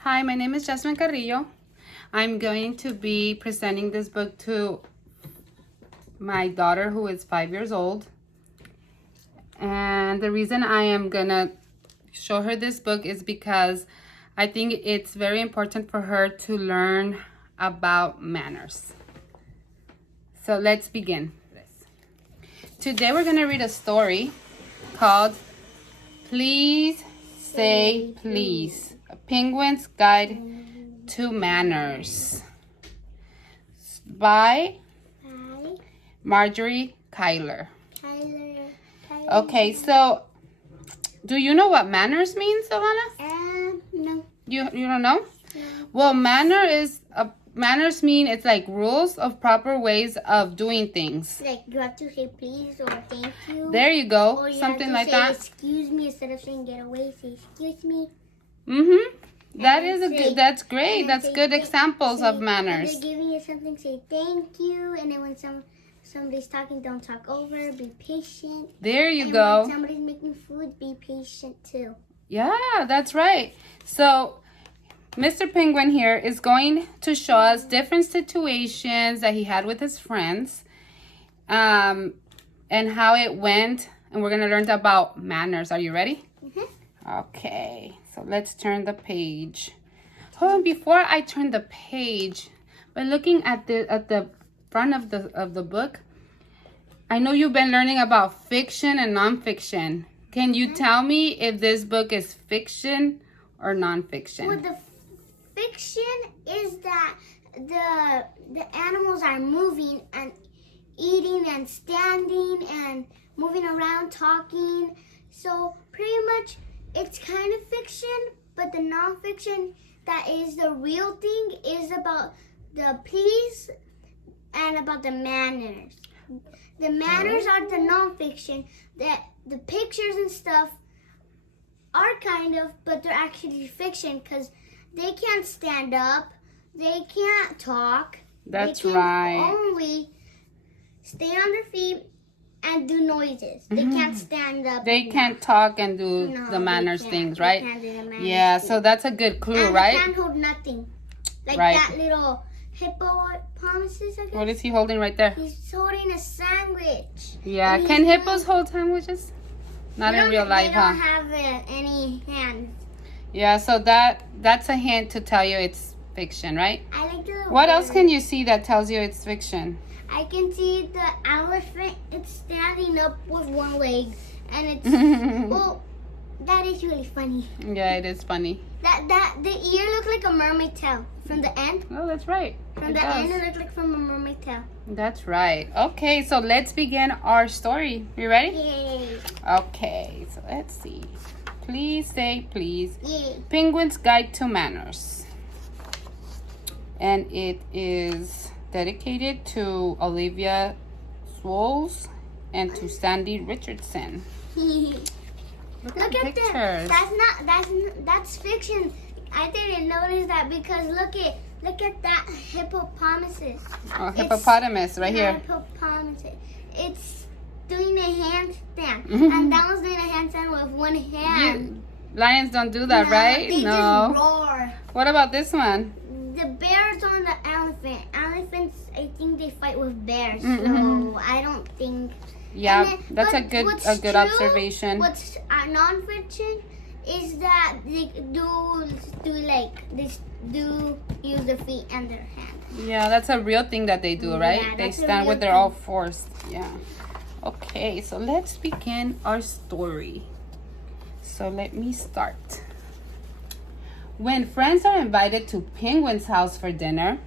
Hi, my name is Jasmine Carrillo. I'm going to be presenting this book to my daughter who is 5 years old. And the reason I am gonna show her this book is because I think it's very important for her to learn about manners. So let's begin. Today we're gonna read a story called Please Say Please, a Penguin's Guide to Manners by Marjorie Kyler. Okay, so do you know what manners means, Savannah? No. You don't know? No. Well, manners mean it's like rules of proper ways of doing things. Like you have to say please or thank you. There you go. Or you Something have to like say, that. Excuse me, instead of saying get away, say excuse me. That is that's great. That's good examples of When manners. they're giving you something, say thank you. And then when somebody's talking, don't talk over. Be patient. There you and go. When somebody's making food, be patient too. Yeah, that's right. So Mr. Penguin here is going to show us different situations that he had with his friends, and how it went. And we're going to learn about manners. Are you ready? Okay, so let's turn the page. Oh, before I turn the page, by looking at the front of the book, I know you've been learning about fiction and nonfiction. Can you tell me if this book is fiction or nonfiction? Well, the fiction is that the animals are moving and eating and standing and moving around, talking. So pretty much it's kind of fiction, but the nonfiction that is the real thing is about the peace and about the manners. The manners are the nonfiction. That the pictures and stuff are kind of, but they're actually fiction because they can't stand up, they can't talk. That's they can right. only stay on their feet and do noises. They can't stand up. They can't talk and do No, the manners they things, can't. right? They can't do the manners Yeah, things. so that's a good clue, And right? they can't hold nothing. Like Right. that little hippopotamus, I guess. What is he holding right there? He's holding a sandwich. Yeah, And can he's hippos hold sandwiches? Not in real life, They don't huh? have any hands. Yeah, so that's a hint to tell you it's fiction, right? I like the What else bird. can you see that tells you it's fiction? I can see the elephant. It's standing up with one leg, and it's well. That is really funny. Yeah, it is funny. That the ear looks like a mermaid tail from the end. Oh, that's right. From It the does. end, it looks like from a mermaid tail. That's right. Okay, so let's begin our story. You ready? Yay! Okay, so let's see. Please say please. Yay! Penguin's Guide to Manners. And it is dedicated to Olivia Swolls and to Sandy Richardson. Look Look at at the that. pictures. That's fiction. I didn't notice that because look at that hippopotamus. Oh, hippopotamus right here. Hippopotamus. It's doing a handstand, and that was doing a handstand with one hand. Lions don't do that, No, right? They No. just roar. What about this one? The bear's on the elephant. Elephants, I think they fight with bears, Mhm. so I don't think. Yeah, And then- that's a but what's good true, observation. What's non-fiction is that they do use their feet and their hands. Yeah, that's a real thing that they do, right? Yeah, They that's a stand with real their thing. all fours. Yeah. Okay, so let's begin our story. So let me start. When friends are invited to Penguin's house for dinner,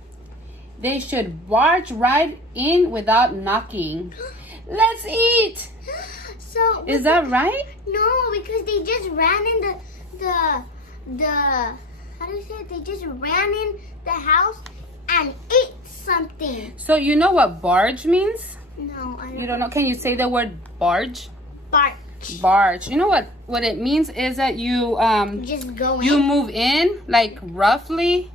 they should barge right in without knocking. Let's eat! So Is that right? no? Because they just ran in the how do you say it? They just ran in the house and ate something. So you know what barge means? No, I don't. You don't know? Can you say the word barge? Bark. Barge. You know what it means is that you Just go you in. move in like roughly,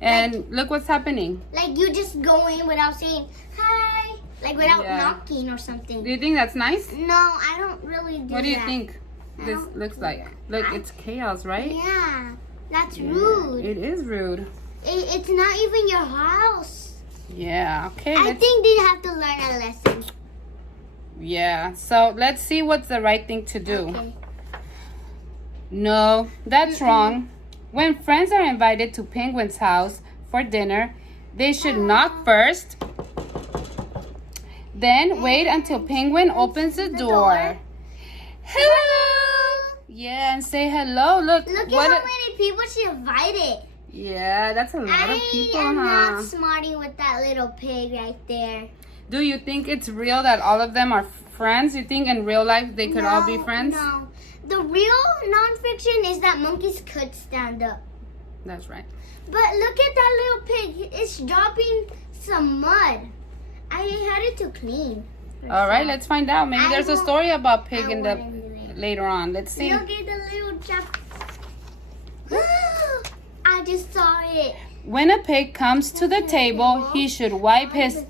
and look what's happening. Like you just go in without saying hi, like without Yeah. knocking or something. Do you think that's nice? No, I don't really do that. What do you think I this don't looks do like? that. Look, it's chaos, right? Yeah. That's rude. It is rude. It's not even your house. Yeah, okay. I think they have to learn a lesson. Yeah, so let's see what's the right thing to do. Okay. No, that's wrong. When friends are invited to Penguin's house for dinner, they should knock first. Then wait until Penguin opens the door. Hello! Yeah, and say hello. Look at how many people she invited. Yeah, that's a lot of people, I am huh? not smarting with that little pig right there. Do you think it's real that all of them are friends? You think in real life they could all be friends? No. The real nonfiction is that monkeys could stand up. That's right. But look at that little pig. It's dropping some mud. I had it to clean. All right, let's find out. Maybe there's a story about pig in the the later on. Let's see. Look at the little drop. I just saw it. When a pig comes to the table, he should wipe his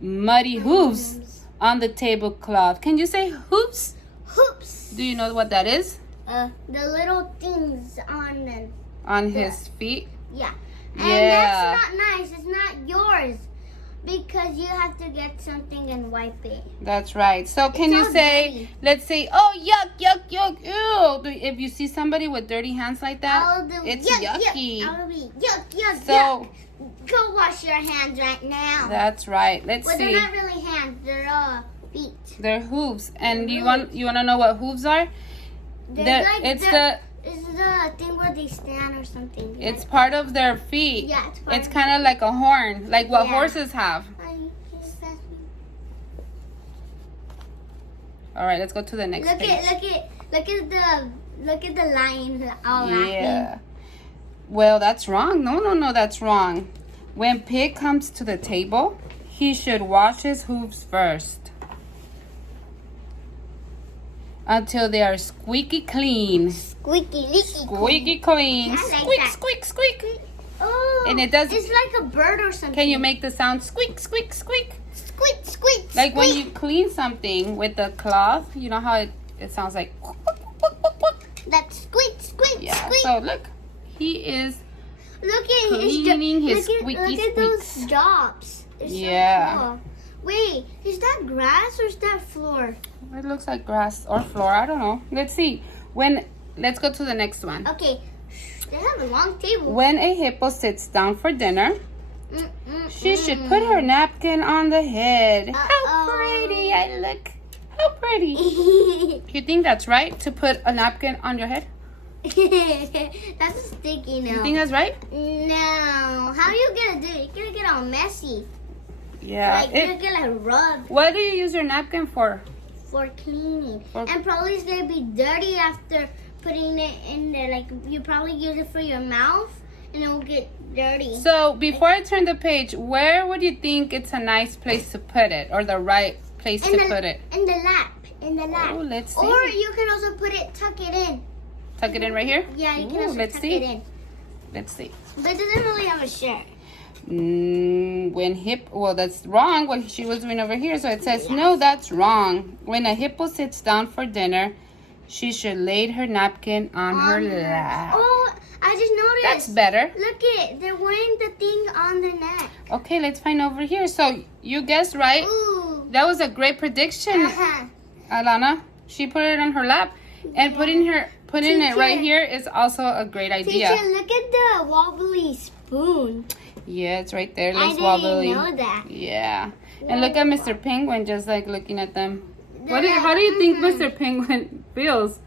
muddy hooves on the tablecloth. Can you say hooves? Hoops. Do you know what that is? The little things On his feet? Yeah. And Yeah. that's not nice. It's not yours. Because you have to get something and wipe it. That's right. So can It's you all say, dirty. let's say, oh, yuck, yuck, yuck, ew. If you see somebody with dirty hands like that, I'll do it's yuck, yucky. Yuck. I'll be yuck, yuck, So, yuck. Go wash your hands right now. that's right. Let's Well, see. they're not really hands. They're feet. They're hooves. And They're you want to know what hooves are? It's the thing where they stand or something. It's part of their feet. Yeah, it's part It's of kind of like a horn, like what Yeah. horses have. All right, let's go to the next page. Look at the lion all Yeah. laughing. Well, that's wrong. No, that's wrong. When pig comes to the table, he should wash his hooves first until they are squeaky clean. Squeaky, leaky. Squeaky clean. I like Squeak, that. squeak, squeak. Oh, And it does- It's like a bird or something. Can you make the sound squeak, squeak, squeak? squeak, squeak? Like when squeak. you clean something with the cloth, you know how it sounds like. That squeak, squeak, Yeah. squeak. So look, he is. Look at Cleaning his look squeaky at those squeaks. drops. They're so Yeah. cool. Wait, is that grass or is that floor? It looks like grass or floor. I don't know. Let's see. Let's go to the next one. Okay, they have a long table. When a hippo sits down for dinner, she should put her napkin on the head. How Uh-oh. pretty I look. How pretty. You think that's right to put a napkin on your head? That's sticky now. You think that's right? No. How are you gonna do it? You're gonna get all messy. Yeah. Like you're gonna rub What do you use your napkin for? for cleaning. For- And probably it's gonna be dirty after putting it in there. Like you probably use it for your mouth and it will get dirty. So before I turn the page, where would you think it's a nice place to put it, or the right place to put it? In the lap. In the lap. Oh, let's see. Or you can also tuck it in. Tuck it in right here? Yeah, you can Ooh, also let's tuck see. it in. Let's see. But it doesn't really have a shirt. Well, that's wrong what she was doing over here. So it says, no, that's wrong. When a hippo sits down for dinner, she should lay her napkin on her lap. Oh, I just noticed. That's better. Look it. They're wearing the thing on the neck. Okay, let's find over here. So you guessed right. Ooh. That was a great prediction, Uh-huh. Alana. She put it on her lap. And putting it right here is also a great idea. Teacher, look at the wobbly spoon. Yeah, it's right there. I Looks didn't wobbly. know that. Yeah. And look at Mr. Penguin just like looking at them. How do you think Mr. Penguin feels?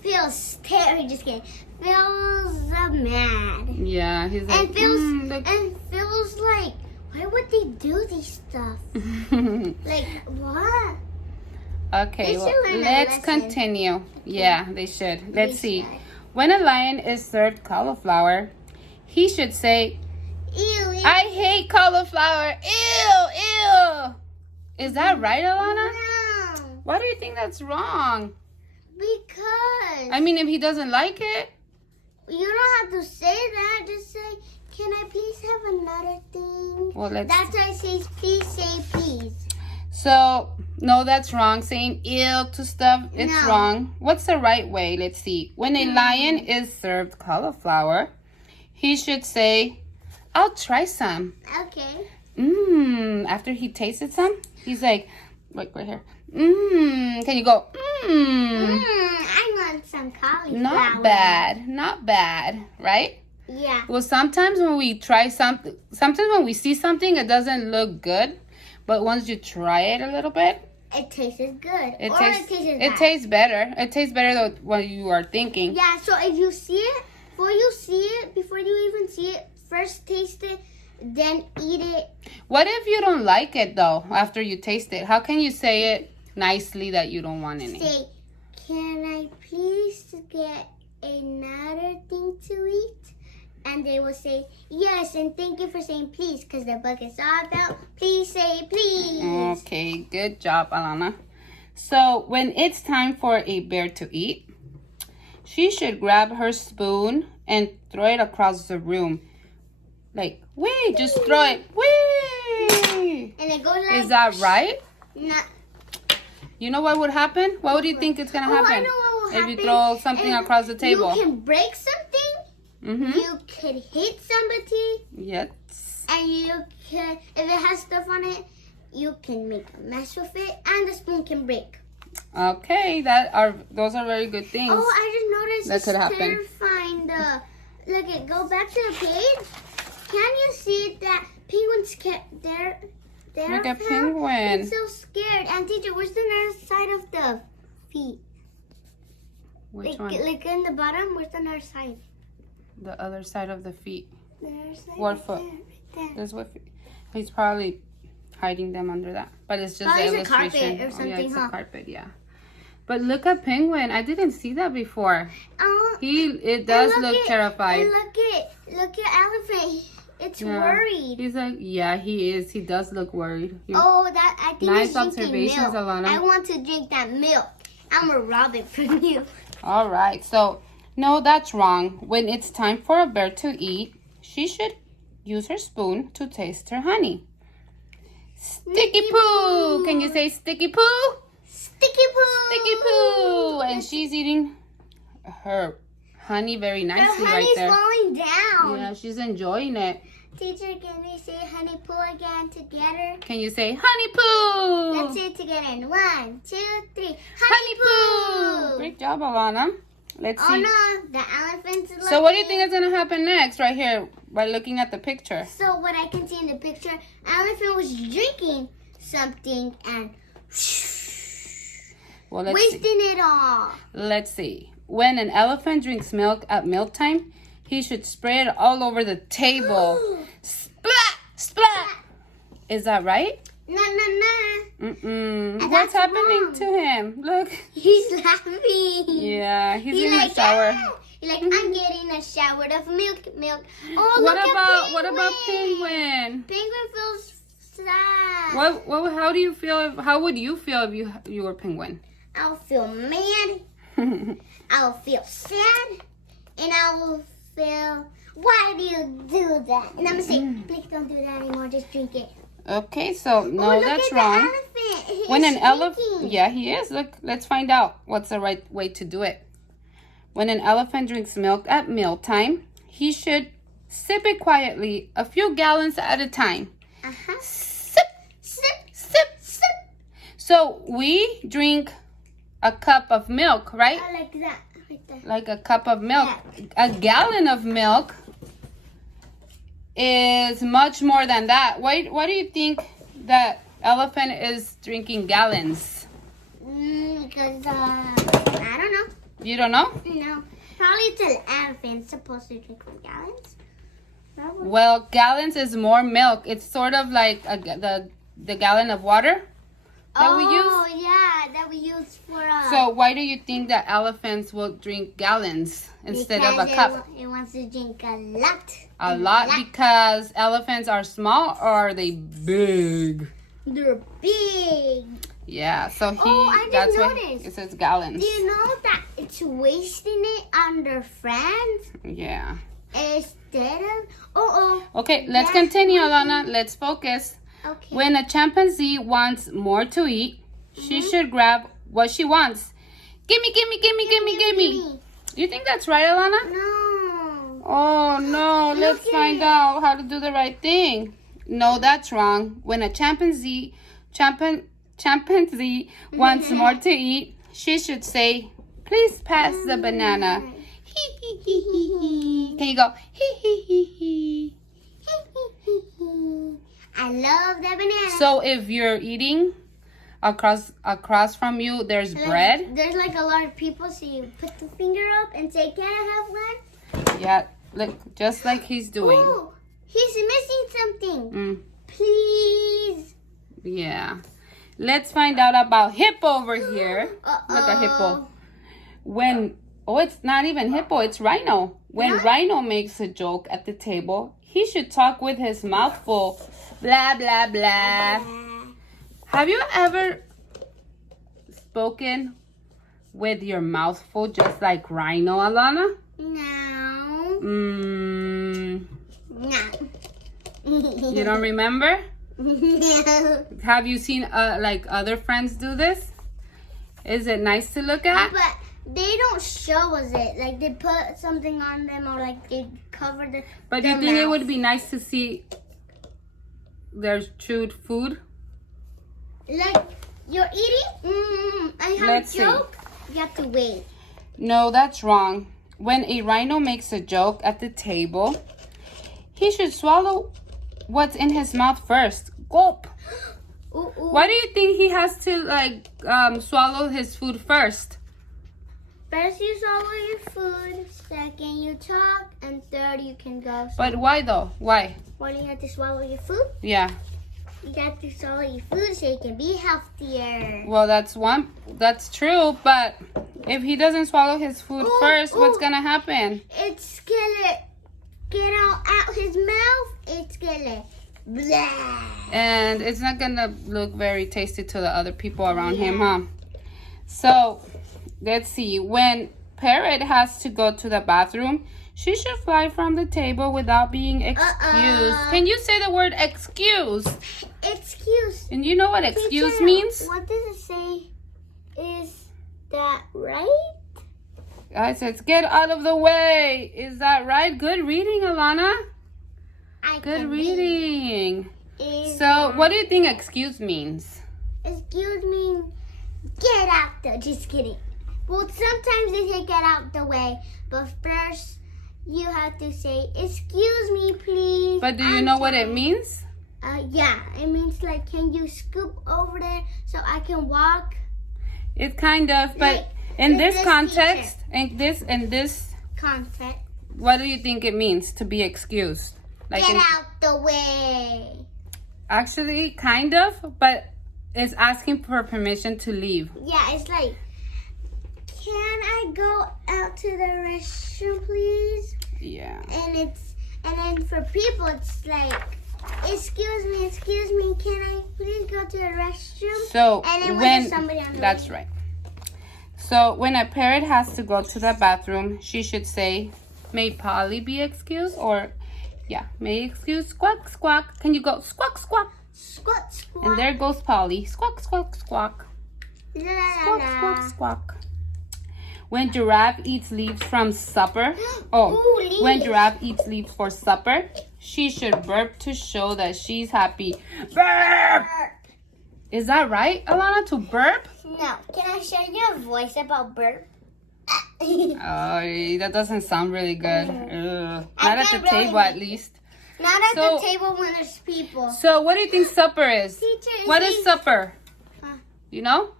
Feels scary. Just kidding. Feels mad. Yeah, he's like, And feels look." and feels like, why would they do this stuff? Like what? Okay, They well, should learn a let's lesson. continue. Yeah, they should. Let's see. should. When a lion is served cauliflower, he should say, Ew. I hate cauliflower. Ew, ew. Is that right, Alana? No. Why do you think that's wrong? Because I mean, if he doesn't like it. you don't have to say that. Just say, can I please have another thing? Well, let's. That's why it says, please say please. So No, that's wrong. Saying ew to stuff, it's No. wrong. What's the right way? Let's see. When a lion is served cauliflower, he should say, I'll try some. Okay. After he tasted some, he's like, right here. Can you go, I want some cauliflower. Not bad. Not bad, right? Yeah. Well, sometimes when we try something, sometimes when we see something, it doesn't look good. But once you try it a little bit, it tastes good. It tastes tastes better. It tastes better than what you are thinking. Yeah, so if you see it, before you even see it, first taste it, then eat it. What if you don't like it though, after you taste it? How can you say it nicely that you don't want any? Say, can I please get another thing to eat? And they will say, yes, and thank you for saying please, because the book is all about please say please. Okay, good job, Alana. So when it's time for a bear to eat, she should grab her spoon and throw it across the room. Like, wait, just throw it. Wait. And it goes like... Is that right? No. You know what would happen? What do you think is going to happen? I know what will happen. If you throw something And across the table. You can break something. You could hit somebody. Yes. And you can, if it has stuff on it, you can make a mess with it. And the spoon can break. Okay, those are very good things. Oh, I just noticed that could happen. Terrifying. Look, go back to the page. Can you see that penguins they're Look at penguin. It's so scared. And teacher, where's the other side of the feet? Which one? Like in the bottom, where's the other side? The other side of the feet. The other side. What foot? There. There's what feet? He's probably hiding them under that. But it's just Probably the it's a carpet illustration. or something, yeah, it's huh? a carpet, yeah. But look at penguin. I didn't see that before. Oh, It does look terrified. Look at elephant. It's Yeah. worried. He's like, yeah, he is. He does look worried. I think Nice he's drinking observations, milk. Alana. I want to drink that milk. I'm gonna rob it from you. All right. So, no, that's wrong. When it's time for a bear to eat, she should use her spoon to taste her honey. Sticky poo. Can you say sticky poo? Sticky poo. Sticky poo. And she's eating her honey very nicely Her right honey's there. falling down. Yeah, she's enjoying it. Teacher, can we say honey poo again together? Can you say honey poo? Let's say it together in 1, 2, 3. Honey poo. Great job, Alana. Let's Oh see. no, the elephant's looking. So what do you think is going to happen next right here by looking at the picture? So what I can see in the picture, elephant was drinking something and Well, let's wasting see. it all. Let's see. When an elephant drinks milk at mealtime, he should spray it all over the table. Splat! Splat! Is that right? No. What's That's happening wrong. to him? Look. He's laughing. Yeah, he's in like, the shower. "Ah." He's like, I'm getting a shower of milk. Oh, What look about at penguin? Penguin feels sad. How do you feel? How would you feel if you were penguin? I'll feel mad. I'll feel sad. And I will feel, why do you do that? And I'm going to say, please don't do that anymore. Just drink it. Okay, so no, look that's at wrong. The elephant. When an He's elephant, drinking. yeah, he is. Look, let's find out what's the right way to do it. When an elephant drinks milk at mealtime, he should sip it quietly, a few gallons at a time. Sip, sip. So we drink a cup of milk, right? I like that. Like a cup of milk. A gallon of milk is much more than that. Why do you think that elephant is drinking gallons? Because, I don't know. You don't know? No. Probably it's an elephant supposed to drink 4 gallons. Probably. Well, gallons is more milk. It's sort of like the gallon of water that we use. Oh, yeah, that we use for So why do you think that elephants will drink gallons instead of a cup? It wants to drink a lot. A lot because elephants are small or are they big? They're big. Yeah, so I just that's why noticed. it says gallons. Do you know that it's wasting it on their friends Yeah. instead of... Okay, let's Yes. continue, Alana. Let's focus. Okay. When a chimpanzee wants more to eat, she should grab what she wants. Gimme, gimme, gimme, gimme, gimme. You think that's right, Alana? No. Oh, no. Let's find out how to do the right thing. No, that's wrong. When a chimpanzee wants more to eat, she should say, please pass the banana. Hee hee hee hee hee. Can you go, hee hee hee hee? I love the banana. So if you're eating, across from you, there's bread. There's like a lot of people, so you put the finger up and say, can I have one? Yeah, look, just like he's doing. Oh, he's missing something. Please. Yeah. Let's find out about Hippo over here. Look at Hippo. It's not even Hippo, it's Rhino. When Rhino makes a joke at the table, he should talk with his mouth full. Blah, blah, blah. Have you ever spoken with your mouth full just like Rhino, Alana? No. No. You don't remember? No. Have you seen like other friends do this? Is it nice to look at? But they don't show us it. Like they put something on them or like they cover the. But you think it would be nice to see their chewed food? Like you're eating? I have Let's a joke. See. You have to wait. No, that's wrong. When a rhino makes a joke at the table, he should swallow what's in his mouth first. Gulp. Ooh, ooh. Why do you think he has to like swallow his food first? First you swallow your food, second you talk, and third you can go. But why though? Why? Why do you have to swallow your food? Yeah. You got to swallow your food so you can be healthier. Well, that's true, but if he doesn't swallow his food first, what's gonna happen? It's gonna get out his mouth. It's gonna blah. And it's not gonna look very tasty to the other people around him, huh? So, let's see. When Parrot has to go to the bathroom, she should fly from the table without being excused. Can you say the word excuse? Excuse. And you know what excuse Teacher, means? What does it say? Is that right? I said, get out of the way. Is that right? Good reading, Alana. Good reading. So, what do you think excuse means? Excuse me. Get out the. Just kidding. Well, sometimes they say get out the way, but first you have to say, excuse me, please. But do you know what it means? Yeah, it means like, can you scoop over there so I can walk? It kind of, but Like, in this this context, in this Concept. what do you think it means to be excused? Like Get out the way. Actually, kind of, but it's asking for permission to leave. Yeah, it's like, can I go out to the restroom, please? Yeah. And then for people, it's like, excuse me, can I please go to the restroom? So And then when there's somebody on the that's way. right. So when a parrot has to go to the bathroom, she should say, "May Polly be excused?" Or, yeah, may excuse squawk squawk. Can you go squawk squawk? Squawk, squawk. And there goes Polly. Squawk squawk squawk. La, la, Squawk la. squawk squawk. When giraffe eats leaves from supper, Ooh, when leaves. giraffe eats leaves for supper, she should burp to show that she's happy. Burp! Is that right, Alana, to burp? No. Can I show you a voice about burp? Oh, that doesn't sound really good. Ugh. I Not at the can't really table, at least. Not at So- the table when there's people. So, what do you think supper is? Teacher, What is supper? Huh? You know?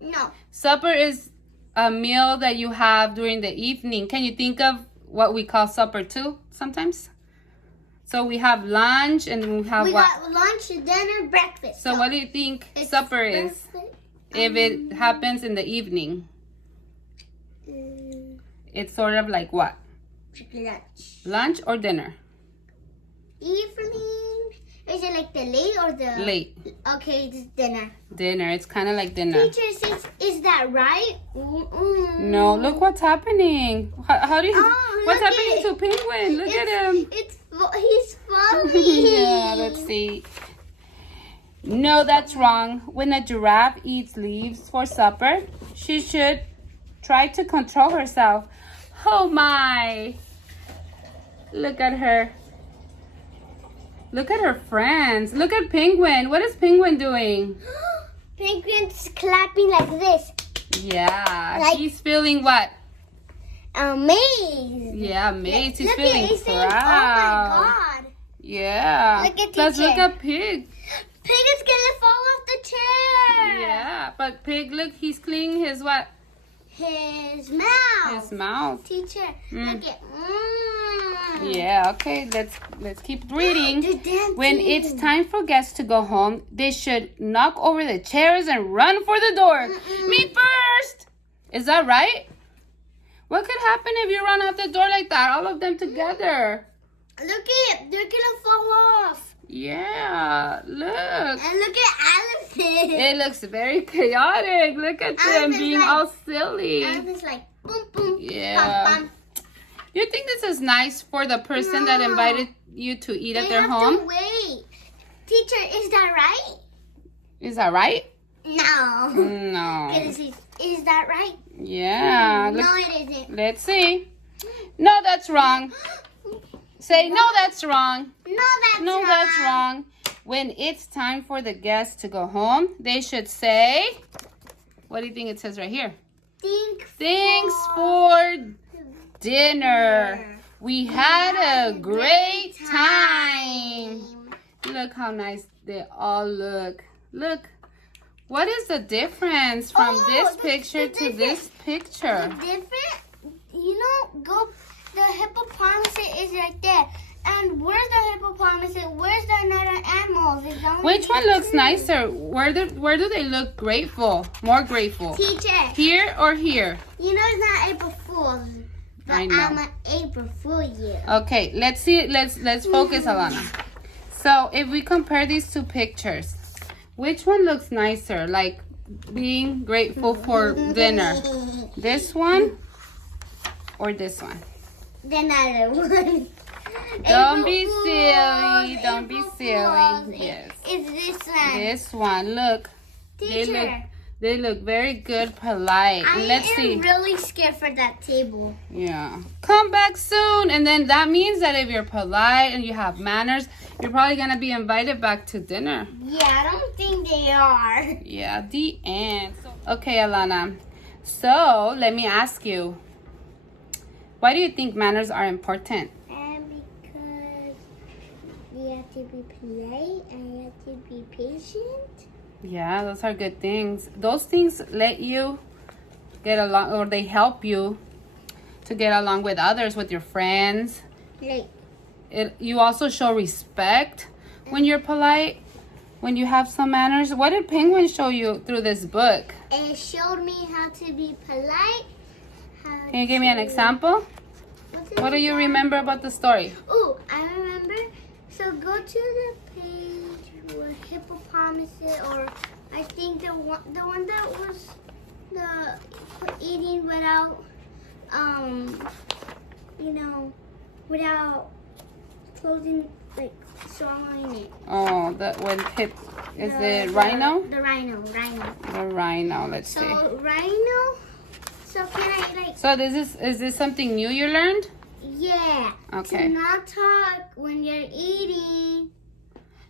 No. Supper is a meal that you have during the evening. Can you think of what we call supper too sometimes? So we have lunch and we have We what? got lunch, dinner, breakfast. So what do you think It's supper is breakfast. if it happens in the evening? It's sort of like what? Lunch. Lunch or dinner? Evening. Is it like the late or the Late. Okay, it's dinner. Dinner. It's kind of like dinner. Teacher says, is that right? No, look what's happening. How do you? Oh, what's look happening it. to Penguin? Look at him. He's falling. Yeah, let's see. No, that's wrong. When a giraffe eats leaves for supper, she should try to control herself. Oh my! Look at her. Look at her friends. Look at Penguin. What is Penguin doing? Penguin's clapping like this. Yeah, Like- he's feeling what? Amazed. Yeah, amazed. He's Look feeling at, he's saying, proud. oh my God. Yeah. Look at Let's look teacher. at Pig. Pig is gonna fall off the chair. Yeah, but Pig, look, he's cleaning his what? His mouth. His mouth. Teacher, Mm. look at. Yeah, okay, let's keep reading. They're dancing. When it's time for guests to go home, they should knock over the chairs and run for the door. Me first! Is that right? What could happen if you run out the door like that, all of them together? Look at it. They're gonna fall off. Yeah, look. And look at Elephant. It looks very chaotic. Look at them Elephant's being like- all silly. Elephant's like boom boom. Yeah. Bum, bum. You think this is nice for the person that No. invited you to eat at They their have home? to wait. Teacher, is that right? Is that right? No. No. Is that right? Yeah. No, Look, it isn't. let's see. No, that's wrong. Say, no, that's wrong. No, That's wrong. When it's time for the guests to go home, they should say, what do you think it says right here? Thanks for dinner. We had a great time. Look how nice they all look. Look. What is the difference from this picture to this picture? The different, the hippopotamus is right there. And where's the hippopotamus? Where's the another animals? It's only Which one looks two. nicer? Where do they look grateful? More grateful? Teacher, Here or here? it's not April Fool's. But I know. I'm an April Fool you. Okay, let's see. Let's focus, Alana. So if we compare these two pictures, which one looks nicer? Like being grateful for dinner. This one or this one? The other one. Don't be April silly. Fools, Don't be April silly. Fools. Yes. It's this one. This one. Look. Teacher, They look very good, polite. I And let's am see. really scared for that table. Yeah. Come back soon. And then that means that if you're polite and you have manners, you're probably going to be invited back to dinner. Yeah, I don't think they are. Yeah, the end. Okay, Alana. So, let me ask you. Why do you think manners are important? And because you have to be polite and you have to be patient. Yeah, those are good things. Those things let you get along, or they help you to get along with others, with your friends. Like, You also show respect when you're polite, when you have some manners. What did Penguin show you through this book? it showed me how to be polite. Can you give me an example? What do you remember about the story? Oh, I remember. So go to the page where hippopotamus, or I think the one that was the eating without without closing, like swallowing it. Oh, is it rhino? The rhino. The rhino. Let's see. So rhino. So can I So is this something new you learned? Yeah. Okay. To not talk when you're eating.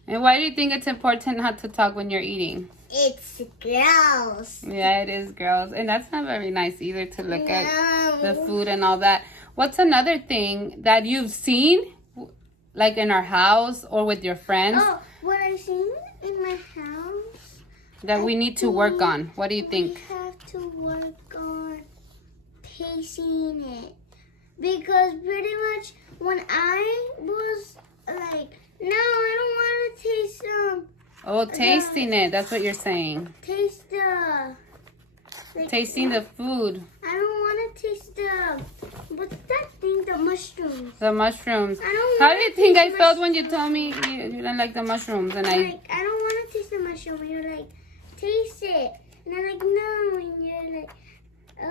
And why do you think it's important not to talk when you're eating? It's gross. Yeah, it is, girls. And that's not very nice either to look at the No. food and all that. What's another thing that you've seen, like in our house or with your friends, Oh, what I seen in my house. that we need to work on? What do you We think? have to work on tasting it. Because pretty much when I was like, no, I don't want to taste Oh, tasting it. That's what you're saying. taste the like, Tasting the food. I don't want to taste the what's that thing? The mushrooms. The mushrooms. I don't How wanna do you think I taste felt when you told me you don't like the mushrooms? And I Like, I don't want to taste the mushroom. And you're like, taste it. And I'm like, no. And you're like,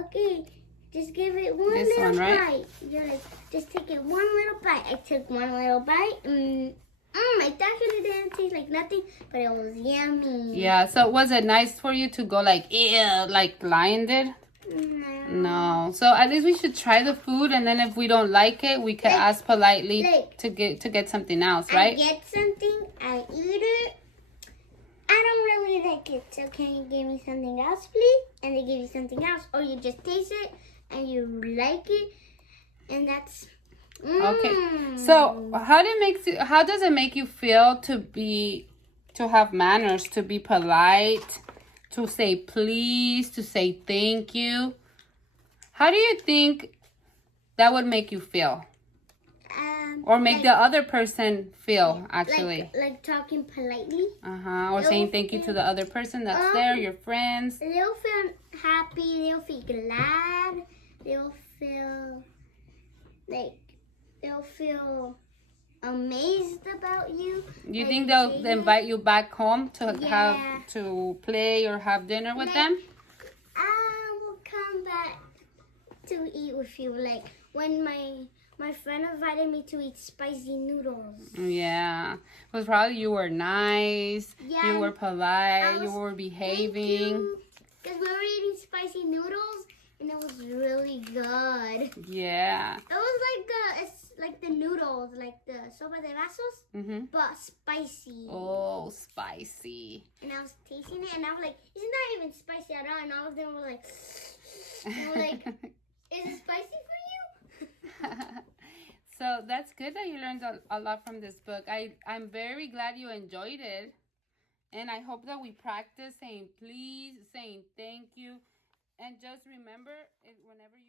okay, just give it one This little one, right? bite. You're like, just take it one little bite. I took one little bite. It actually didn't taste like nothing, but it was yummy. Yeah, so was it nice for you to go like, ew, like Lion did? No. So at least we should try the food, and then if we don't like it, we could ask politely to get something else, right? I get something, I eat it. I don't really like it, so can you give me something else, please? And they give you something else, or you just taste it and you like it, and that's. Okay. So how does it make you feel to have manners, to be polite, to say please, to say thank you? How do you think that would make you feel? Or make the other person feel, actually? Like talking politely. Or saying thank you to the other person that's there, your friends. They'll feel happy, they'll feel glad, they'll feel they'll feel amazed about you. You think they'll invite you back home to have to play or have dinner with them? I will come back to eat with you. Like when my friend invited me to eat spicy noodles. Yeah. It was probably you were nice. Yeah, you were polite. You were behaving. Because we were eating spicy noodles and it was really good. Yeah. It was like the noodles, like the sopa de vasos, but spicy. Oh, spicy. And I was tasting it and I was like, isn't that even spicy at all? And all of them were like, and I'm like, is it spicy for you? So that's good that you learned a lot from this book. I'm very glad you enjoyed it. And I hope that we practice saying please, saying thank you. And just remember, whenever you